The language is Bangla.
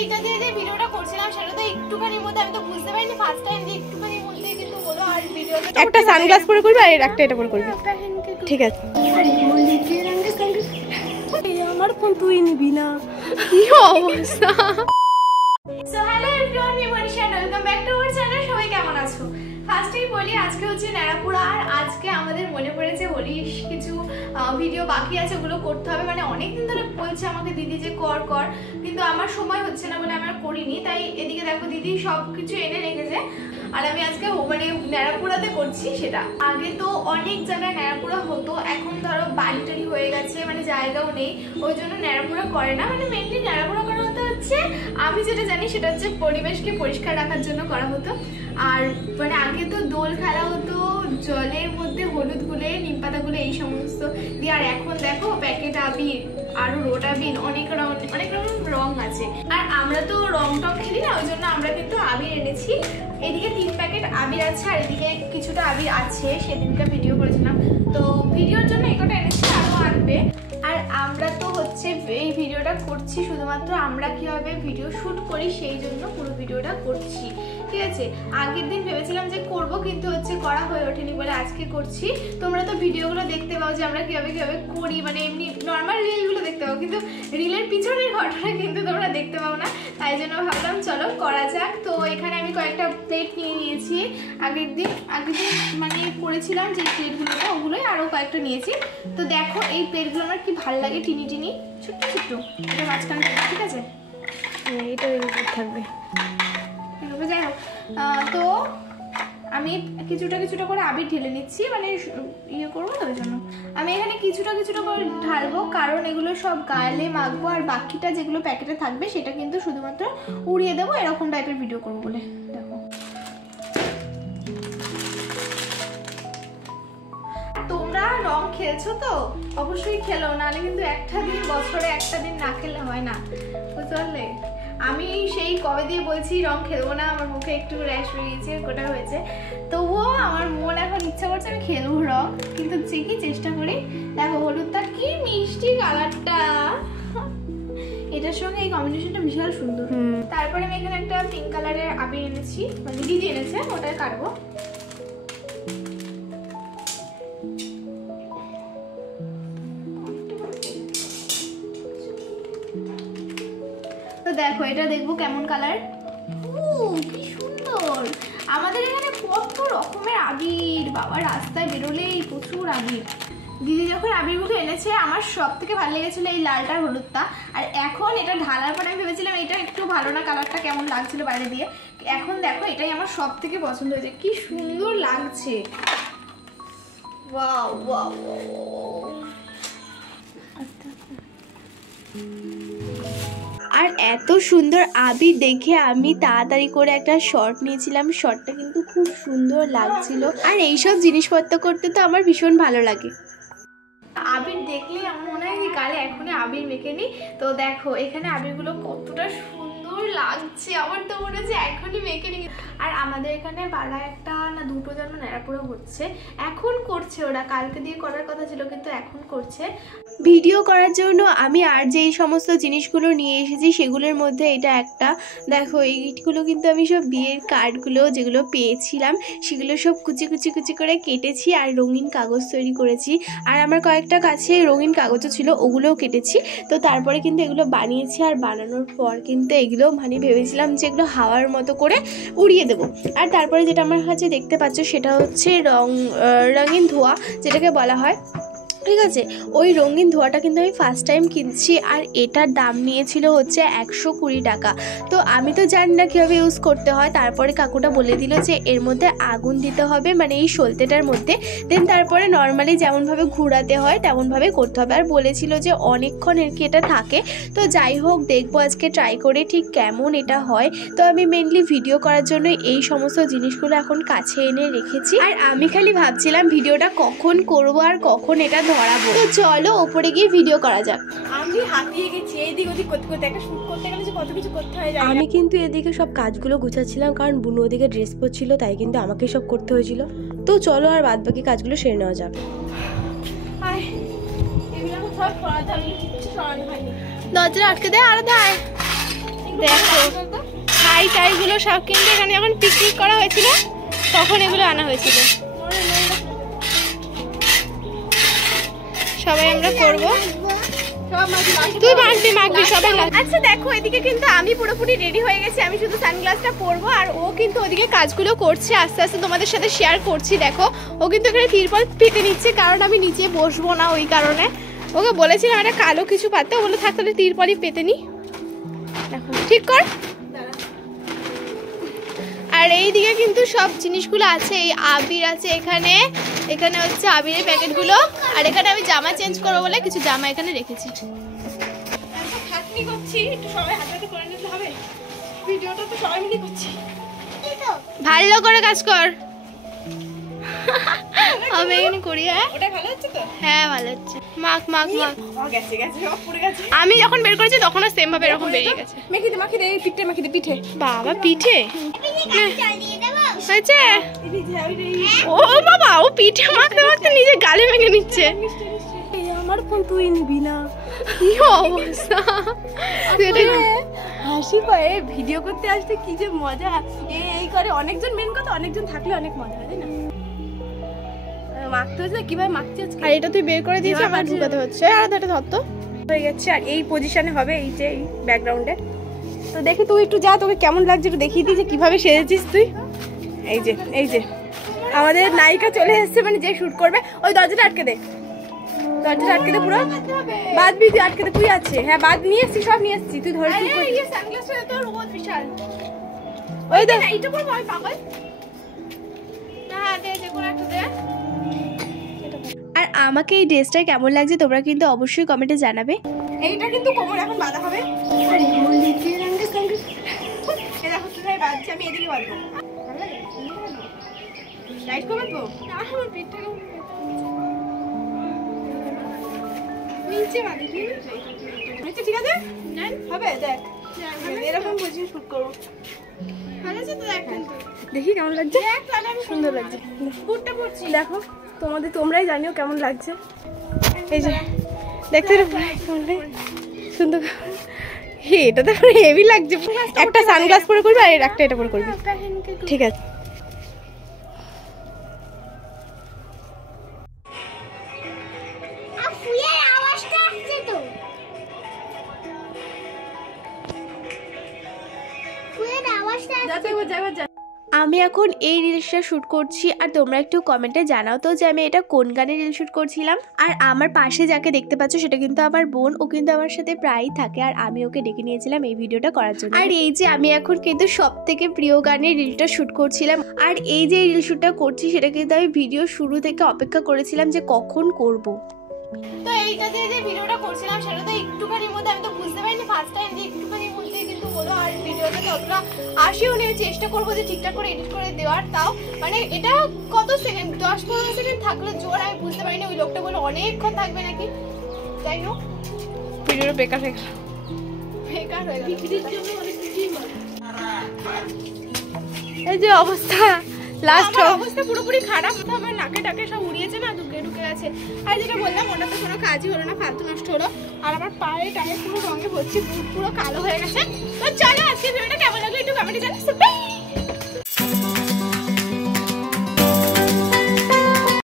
এইটা দিয়ে যে ভিডিওটা করছিলাম সেটা তো একটুখানির মধ্যে আমি তো বুঝতে পারিনি ফার্স্ট টাইম যে একটুখানির মধ্যে কিন্তু হলো। আর ভিডিওটা একটা সানগ্লাস পরে করবি আর একটা এটা পরে করবি, ঠিক আছে? আমার ফোন তুই নিবি না, কি অবস্থা। সো হ্যালো এভরিওয়ান, আমি Manisha, welcome back to our channel. সবাই কেমন আছো? ফার্স্টেই বলি আজকে হচ্ছে ন্যাড়াপুরা, আর আজকে আমাদের মনে পড়েছে হোলির কিছু ভিডিও বাকি আছে, ওগুলো করতে হবে। মানে অনেকদিন ধরে বলছে আমাকে দিদি যে কর কর, কিন্তু আমার সময় হচ্ছে না বলে আমার করিনি। তাই এদিকে দেখো দিদি সব কিছু এনে রেখেছে, আর আমি আজকে মানে ন্যাড়াপুরাতে করছি সেটা। আগে তো অনেক জায়গায় ন্যাড়াপুরা হতো, এখন ধরো বাড়ি টাড়ি হয়ে গেছে, মানে জায়গাও নেই, ওই জন্য ন্যাড়াপুরা করে না। মানে মেনলি ন্যাড়াপুরা করা হতো হচ্ছে, আমি যেটা জানি সেটা হচ্ছে পরিবেশকে পরিষ্কার রাখার জন্য করা হতো। আর মানে আগে তো দোল খেলা হতো, জলের মধ্যে হলুদ গুলে নিম পাতা গুলে এই সমস্ত দিয়ে। আর এখন দেখো প্যাকেট আবির, আরো রোড আবির, অনেক রকম রং আছে। আর আমরা তো রং টং খেলি না, ওই জন্য আমরা কিন্তু আবির এনেছি। এদিকে 3 প্যাকেট আবির আছে, আর এদিকে কিছুটা আবির আছে, সেদিনকে ভিডিও করেছিলাম, তো ভিডিওর জন্য একটা এনেছি, আরো আনবে। আর আমরা তো হচ্ছে এই ভিডিওটা করছি শুধুমাত্র আমরা কিভাবে ভিডিও শুট করি সেই জন্য পুরো ভিডিওটা করছি, ঠিক আছে? আগের দিন ভেবেছিলাম যে করব, কিন্তু হচ্ছে করা হয়ে ওঠেনি বলে আজকে করছি। তোমরা তো ভিডিওগুলো দেখতে পাও যে আমরা কিভাবে করি, মানে এমনি নর্মাল রিলগুলো দেখতে পাও, কিন্তু রিলের পিছনের ঘটনা কিন্তু তোমরা দেখতে পাও না। তাই জন্য ভাবলাম চলো করা যাক। তো এখানে আমি কয়েকটা প্লেট নিয়ে নিয়েছি। আগের দিন মানে করেছিলাম যে প্লেটগুলোটা, ওগুলোই আরও কয়েকটা নিয়েছি। তো দেখো এই প্লেটগুলো আমার কি ভালো লাগে, টিনি টিনি ছোট্ট ছোট্ট, এটা মাঝখানে, ঠিক আছে? এটা থাকবে। যাই হোক, তো আমি কিছুটা করে আবির ঢেলে নিচ্ছি, মানে ইয়ে করবো, তো ওই জন্য আমি এখানে কিছুটা করে ঢালবো, কারণ এগুলো সব গায়ে মাখবো, আর বাকিটা যেগুলো প্যাকেটে থাকবে সেটা কিন্তু শুধুমাত্র উড়িয়ে দেবো, এরকম টাইপের ভিডিও করবো বলে। দেখো তোমরা রং খেলছো তো অবশ্যই খেলো, নাহলে কিন্তু একটা দিন, বছরে একটা দিন না খেলে হয় না, বুঝতে পারলে? আমি সেই কবে দিয়ে বলছি রং খেলবো না, আমার মুখে একটু র্যাশ বেরিয়েছে, গোটা হয়েছে, তবুও আমার মন এখন ইচ্ছা করছে আমি খেলবো রং, কিন্তু ঠিকই চেষ্টা করি। দেখো হলুদটা কি মিষ্টি কালারটা, এটার সঙ্গে এই কম্বিনেশনটা বিশাল সুন্দর। তারপরে আমি এখানে একটা পিঙ্ক কালারের আবির এনেছি, মানে দিদি এনেছে, ওটাই কাটবো। তো দেখো এটা দেখবো কেমন কালার, কি সুন্দর। আমাদের এখানে কত রকমের আবির, বাবা রাস্তায় বেরোলেই প্রচুর আবির। দিদি যখন আবিরগুলো এনেছে আমার সব থেকে ভালো লেগেছিল এই লালটার হলুদটা। আর এখন এটা ঢালার পরে আমি ভেবেছিলাম এটা একটু ভালো না, কালারটা কেমন লাগছিল বাইরে দিয়ে, এখন দেখো এটাই আমার সব থেকে পছন্দ হয়েছে, কি সুন্দর লাগছে। Wow wow wow. আর এত সুন্দর আবির দেখে আমি তাড়াতাড়ি করে একটা শর্ট নিয়েছিলাম, শর্টটা কিন্তু খুব সুন্দর লাগছিল। আর এইসব জিনিসপত্র করতে তো আমার ভীষণ ভালো লাগে। আবির দেখলেই আমার মনে হয় কি গালে এখনই আবির মেখে নি। তো দেখো এখানে আবিরগুলো কতটা সুন্দর লাগছে, আমার তো মনে হচ্ছে এখনই মেখে নি। আর আমাদের এখানে বাড়া একটা না দুটো যেন ন্যাড়াপুরা হচ্ছে, এখন করছে ওরা, কালকে দিয়ে করার কথা ছিল কিন্তু এখন করছে। ভিডিও করার জন্য আমি আর যেই সমস্ত জিনিসগুলো নিয়ে এসেছি সেগুলোর মধ্যে এটা একটা। দেখো এইগুলো কিন্তু আমি সব বিয়ের কার্ডগুলো যেগুলো পেয়েছিলাম সেগুলো সব কুচি করে কেটেছি, আর রঙিন কাগজ তৈরি করেছি। আর আমার কয়েকটা কাছে রঙিন কাগজও ছিল, ওগুলোও কেটেছি। তো তারপরে কিন্তু এগুলো বানিয়েছি, আর বানানোর পর কিন্তু এগুলো মানে ভেবেছিলাম যে এগুলো হাওয়ার মতো করে উড়িয়ে দেবো। আর তারপরে যেটা আমার কাছে দেখতে পাচ্ছ সেটা হচ্ছে রঙিন ধোঁয়া যেটাকে বলা হয়, ঠিক আছে? ওই রঙিন ধোঁয়াটা কিন্তু আমি ফার্স্ট টাইম কিনছি, আর এটার দাম নিয়েছিল হচ্ছে 120 টাকা। তো আমি তো জানি না কীভাবে ইউজ করতে হয়, তারপরে কাকুটা বলে দিল যে এর মধ্যে আগুন দিতে হবে, মানে এই সলতেটার মধ্যে, দেন তারপরে নর্মালি যেমনভাবে ঘোরাতে হয় তেমনভাবে করতে হবে। আর বলেছিল যে অনেকক্ষণ আর কি এটা থাকে। তো যাই হোক দেখবো আজকে ট্রাই করে ঠিক কেমন এটা হয়। তো আমি মেনলি ভিডিও করার জন্য এই সমস্ত জিনিসগুলো এখন কাছে এনে রেখেছি, আর আমি খালি ভাবছিলাম ভিডিওটা কখন করবো আর কখন এটা ধরাবো। তো চলো ওপরে গিয়ে ভিডিও করা যাক। আমি হাতিয়ে গেছি এইদিক ওদিক করতে, একটা শুট করতে গেলে যে কত কিছু করতে হয়। আমি কিন্তু এদিকে সব কাজগুলো গুছাচ্ছিলাম, কারণ বুনু ওদিকে ড্রেস পরছিল, তাই কিন্তু আমাকে সব করতে হয়েছিল। তো চলো আর বাদ বাকি কাজগুলো সেরে নেওয়া যাক। এগুলো সব পড়াতে, আমি কিচ্ছু সরানো হয়নি। দরজা আটকে দেয়, আর দেয় দেখো ছাই টাইগুলো সব কিন্তু এখানে যখন পিকনিক করা হয়েছিল তখন এগুলো আনা হয়েছিল। সবাই আমরা করব, তুই মাখবি সবাই। আচ্ছা দেখো এদিকে কিন্তু আমি পুরোপুরি রেডি হয়ে গেছি, আমি শুধু সানগ্লাসটা পরবো আর ও কিন্তু ওদিকে কাজগুলো করছে আস্তে আস্তে, তোমাদের সাথে শেয়ার করছি। দেখো ও কিন্তু এখানে তিরপল পেতে নিচ্ছে, কারণ আমি নিচে বসবো না, ওই কারণে ওকে বলেছিলাম একটা কালো কিছু পাতে, বলে থাক তাহলে তিরপলই পেতে নি। দেখো ঠিক কর। আর এইদিকে কিন্তু সব জিনিসগুলো আছে, এই আবির আছে এখানে, এখানে হচ্ছে আবিরের প্যাকেটগুলো, আর এখানে আমি জামা চেঞ্জ করবো বলে কিছু জামা এখানে রেখেছি। খাটনি করছি, একটু সবাই হাতে হাতে করে নিতে হবে, ভিডিওটা তো সবাই মিলে করছি। ভালো করে কাজ কর। আমি এখানে করি। হ্যাঁ ওটা ভালো হচ্ছে তো? হ্যাঁ ভালো হচ্ছে। মাখ মাখ মাখ। গেছে গেছে সব পুড়ে গেছে। আমি যখন বের করেছি তখনও সেম ভাবে এরকম বেরিয়ে গেছে। মাখি দে এই পিঠে মাখি দে পিঠে। বাবা পিঠে হয়েছে? ও বাবা ও পিঠে মাখতে মাখতে নিজে গালে মেখে নিচ্ছে। আমার ফোন তুই নিবি না, কি অবস্থা। হাসি পায় ভিডিও করতে আসতে কি যে মজা, এই করে অনেকজন, মেন কথা অনেকজন থাকলে অনেক মজা হয়, তাই না? মাখতে হচ্ছে কিভাবে মাখতে হচ্ছে, আর এটা তুই বের করে দিয়েছিস, আমার ঢুকাতে হচ্ছে। আর এটা ধর তো হয়ে গেছে, আর এই পজিশনে হবে, এই যে এই ব্যাকগ্রাউন্ডে। তো দেখি তুই একটু যা, তোকে কেমন লাগছে একটু দেখিয়ে দিই যে কিভাবে সেজেছিস তুই। এই যে আমাদের নায়িকা চলে এসেছে, মানে যে শুট করবে। ওই দরজাটা আটকে দে, দরজাটা আটকে দে পুরো, বাদ বি তুই আটকে দে, তুই আছে। হ্যাঁ বাদ নিয়ে এসছি, সব নিয়ে এসছি, তুই ধরে। ওই দেখ এইটা করবো আমি পাগল। আর আমাকে এই ড্রেসটা কেমন লাগছে তোমরা কিন্তু অবশ্যই কমেন্টে জানাবে। এইটা কিন্তু কোমর এখন বাঁধা হবে। দেখো কিভাবে বাঁধছে, আমি এদিকে বাঁধবো। লাইট করে বাঁধবো না, আমার পেটটা নিচে বাঁধি, ঠিক আছে হবে। দেখ এরকম পজিশন শুট করবো, ভালো আছে তো? দেখ দেখি কেমন লাগছে, সুন্দর লাগছে। দেখো তোমরাই জানিও কেমন লাগছে। এই যে দেখতে সুন্দর, এটা তো হেভি লাগছে। একটা সানগ্লাস পরে করবি আর একটা এটা পরে করবি, ঠিক আছে? আমি এখন এই রিলসটা শ্যুট করছি, আর তোমরা একটু কমেন্টে জানাও তো যে আমি এটা কোন গানে রিল শ্যুট করছিলাম। আর আমার পাশে যাকে দেখতে পাচ্ছ সেটা কিন্তু আমার বোন, ও কিন্তু আমার সাথে প্রায়ই থাকে, আর আমি ওকে ডেকে নিয়েছিলাম এই ভিডিওটা করার জন্য। আর এই যে আমি এখন কিন্তু সব থেকে প্রিয় গানের রিলটা শ্যুট করছিলাম, আর এই যে রিল শ্যুটটা করছি সেটা কিন্তু আমি ভিডিও শুরু থেকে অপেক্ষা করেছিলাম যে কখন করব। তো এইটা দিয়ে যে ভিডিওটা করছিলাম সেটা তো একটুখানির মধ্যে, আমি তো বুঝতে পারিনি ফার্স্ট টাইম যে একটুখানির মধ্যে কিন্তু হলো। আর ভিডিওটা ততটা আসেও নিয়ে চেষ্টা করবো যে ঠিকঠাক করে এডিট করে দেওয়ার, তাও মানে এটা কত সেকেন্ড, 10-15 সেকেন্ড থাকলে জোর, আমি বুঝতে পারিনি। ওই লোকটা বলে অনেকক্ষণ থাকবে নাকি, যাই হোক ভিডিওটা বেকার হয়ে গেল, বেকার হয়ে গেল। এই যে অবস্থা, লাস্ট অবস্থা পুরোপুরি খারাপ। তো আমার নাকে টাকে সব উড়িয়েছে না, ঢুকে গেছে। আর যেটা বললাম ওটা তো কোনো কাজই হলো না, ফালতু নষ্ট হলো। আর আমার পায়ে টায়ে পুরো রঙে ভর্তি, পুরো কালো হয়ে গেছে। তো চলো আজকে ভিডিওটা কেমন লাগলো একটু কমেন্টে জানাও।